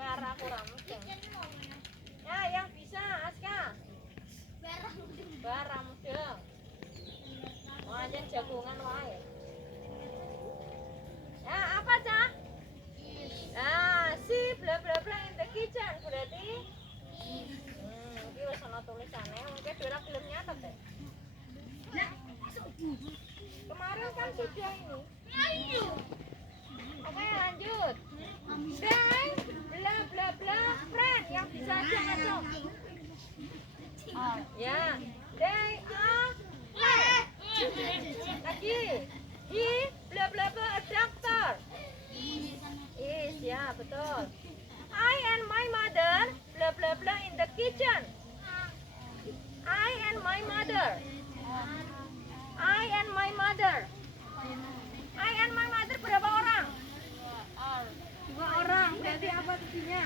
Bara kurang mudeng. Ya, yang bisa Aska. Bara mudeng. Wajan jagungan wae. Ya, apa, Cak? Nah, si bla bla bla in the kitchen berarti iki wis ana tulisane, mungkin ora belum nyatet deh. Kemarin kan sudah ini. Oke, lanjut. They bla bla bla friend yang bisa aja masuk. Ya, they are friend. Lagi. He bla bla bla a doctor. Is ya betul. I and my mother bla bla bla in the kitchen. I and my mother. I and my mother. I and my mother berapa orang? 2 orang. Berarti apa artinya?